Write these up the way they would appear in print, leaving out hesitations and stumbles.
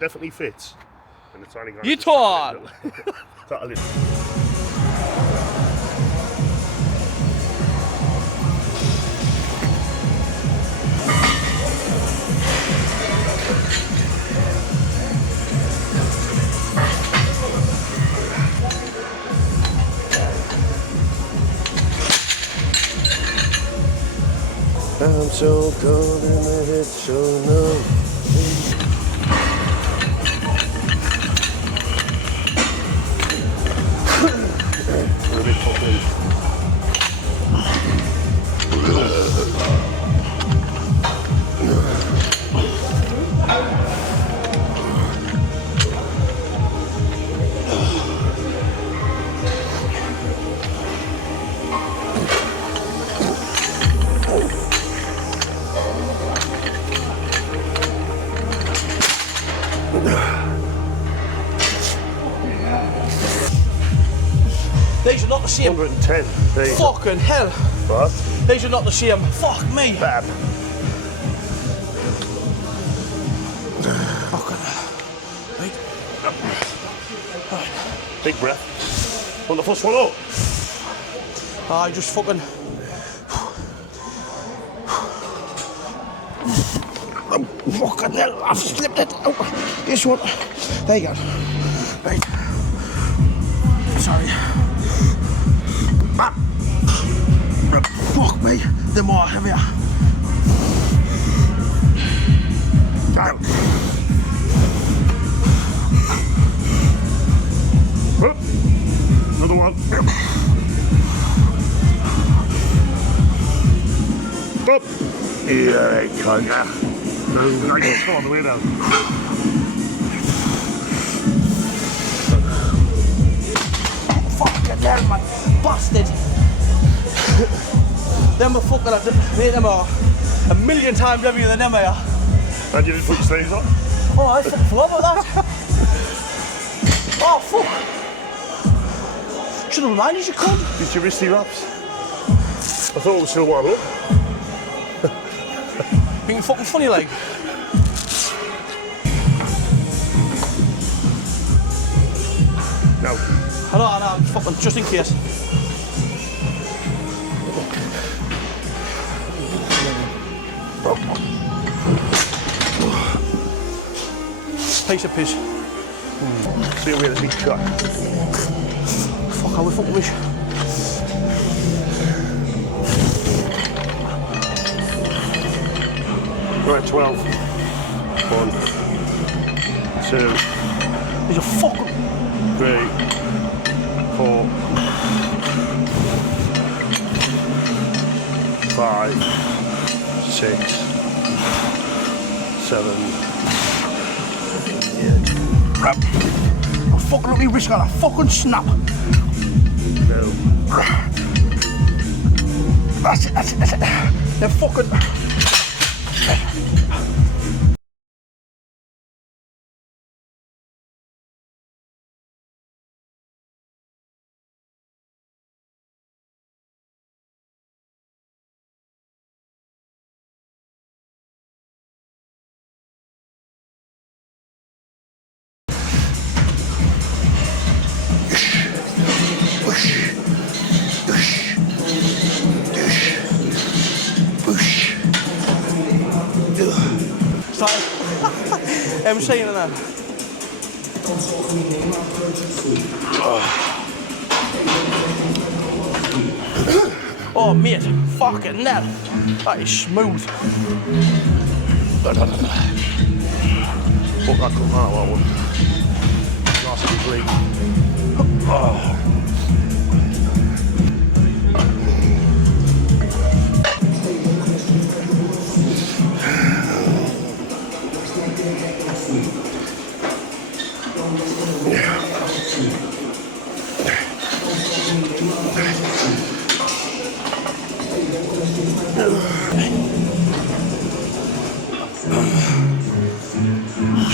definitely fits. And the tiny guy. You taught. I'm so cold in the head, so numb. A bit popping. These are not the same. 110. Fucking hell. What? These are not the same. Fuck me. Bab. Fucking hell. Right. Big breath. On the first one up. I just fucking. Fucking hell, I've slipped it. Oh, this one. There you go. Right. Sorry. Fuck me. They're more heavier. Down. Another one. Up. Yeah, I can't. Nice on the way down. Fucking hell, man. Bastard. Them are fucking, them are a million times heavier than them are. And you didn't put your sleeves on? Oh, I fucking forgot about that. Oh, fuck. Should have reminded you, cunt. Did you wristy wraps? I thought it was still one up. Being fucking funny, like. No. I know, fucking, just in case. Piece of piss. See you with a big shot. Fuck, I would fucking wish. Right, 12. 1, 2. These are fucking. 3, 4, 5, 6, 7, 8. Crap. I fucking let me wrist got a fucking snap. No. That's it. They're fucking. I'm saying that. Oh, mate, fucking hell. That is smooth. Fuck that come out that one. Nasty bleed. Oh.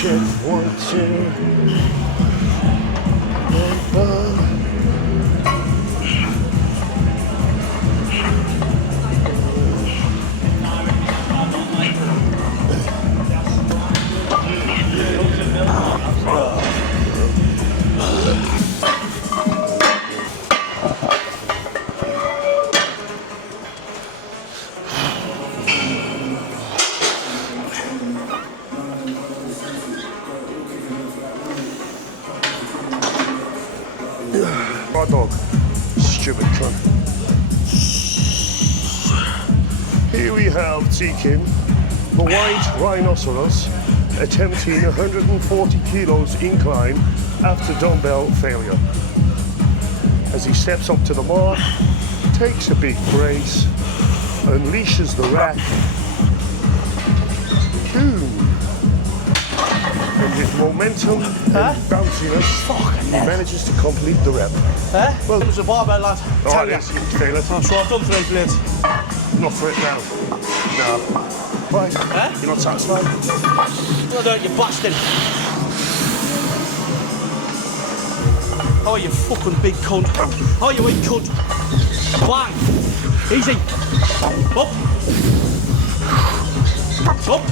Check 1, 2. hot dog. Stupid cunt. Here we have Tikin, the white rhinoceros, attempting 140 kilos incline after dumbbell failure. As he steps up to the mark, takes a big brace, unleashes the rack, boom. And with momentum and bounciness, he manages to complete the rep. Well, it was a barbell, lad. Oh, it is, you can feel it. Oh, so I've done 3 plates. Not for it now. No. Right, you're not satisfied? No, don't, you bastard. Oh, you fucking big cunt. Oh, you weak cunt. Bang. Easy. Up. Up.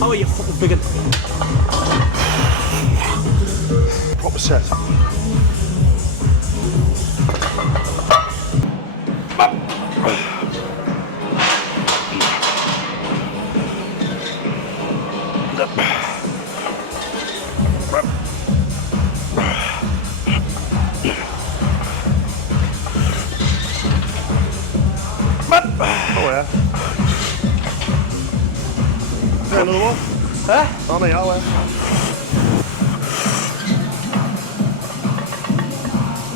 Oh, you fucking big one. Proper set. Oh yeah. Another one? Oh mate, oh yeah.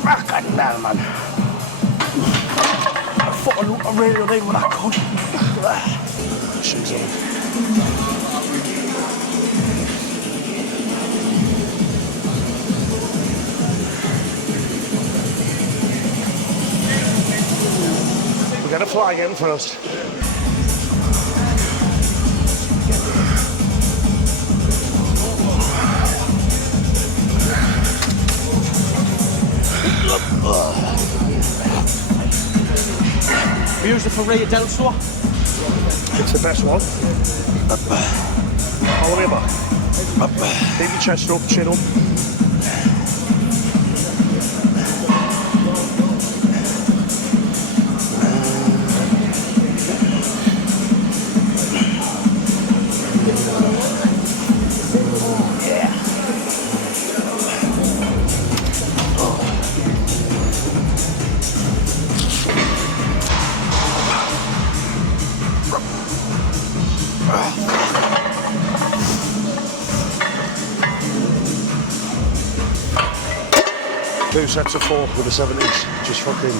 Fucking hell, man. I really don't even with that cunt. She's on. We gotta fly in first. We use it for Ray Del Store. It's the best one. All the way back. Keep your chest up, chin up. Two sets of 4 with the 70s. Just fucking.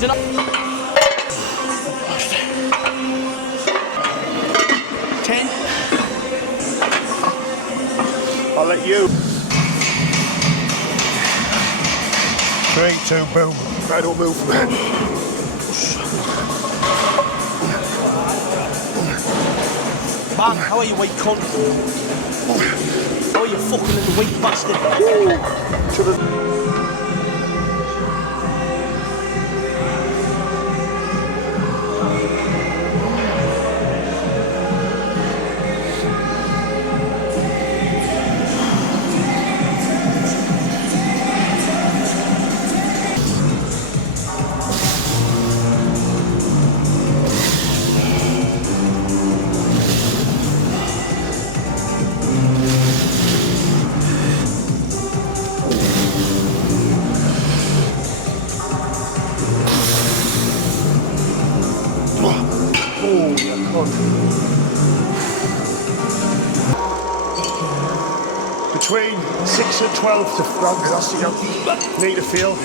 Did I? 10. I'll let you. 3, 2, boom. I don't move from here. Man, how are you, weak cunt? How are you, fucking little weak bastard? To the. Between 6 and 12 to front, need a feel.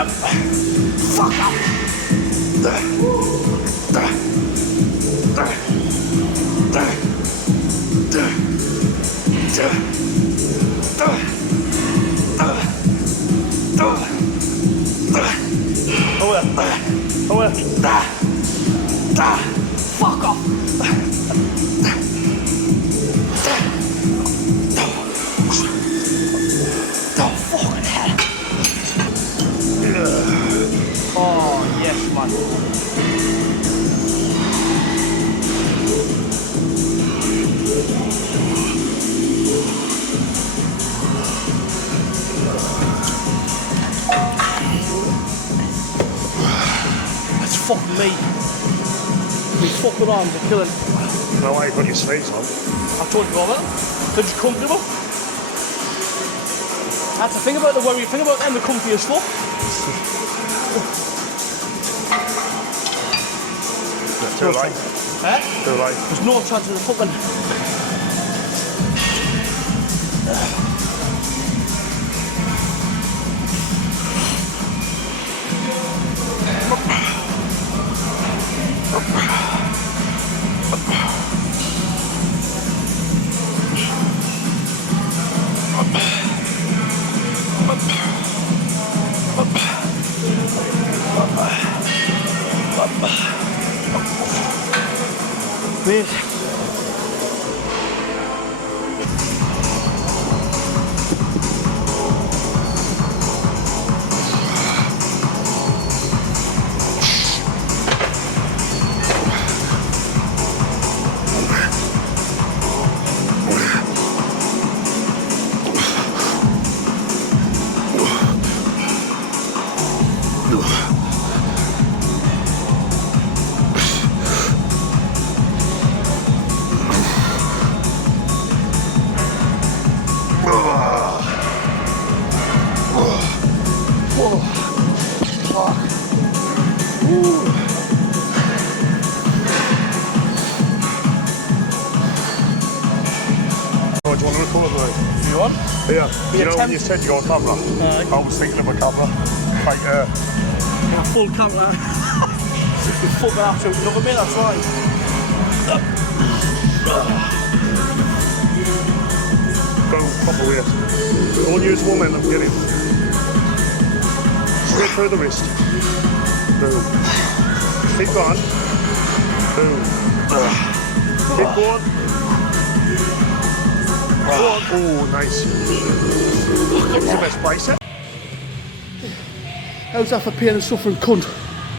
Fuck off. Fuck off. Fucking hell. Oh, yes, man. That's fucking me. These fucking arms are killing. Now why you got your sleeves on? I told you about that. They're just comfortable. That's the thing about the worry thing about them, the comfy as fuck. Too light. Eh? Too light. There's no chance of the fucking... Wait. Oh, do you want to record mate? You want? Yeah. You know when you said you got a camera? I was thinking of a camera. Like, A full camera. You fucking absolute look at me, that's right. go proper weight. Don't use momentum, get in. Straight through the wrist. Boom. Keep going. Boom. Keep going. Go on. Oh, nice. What's the best bicep? How's that for pain and suffering, cunt?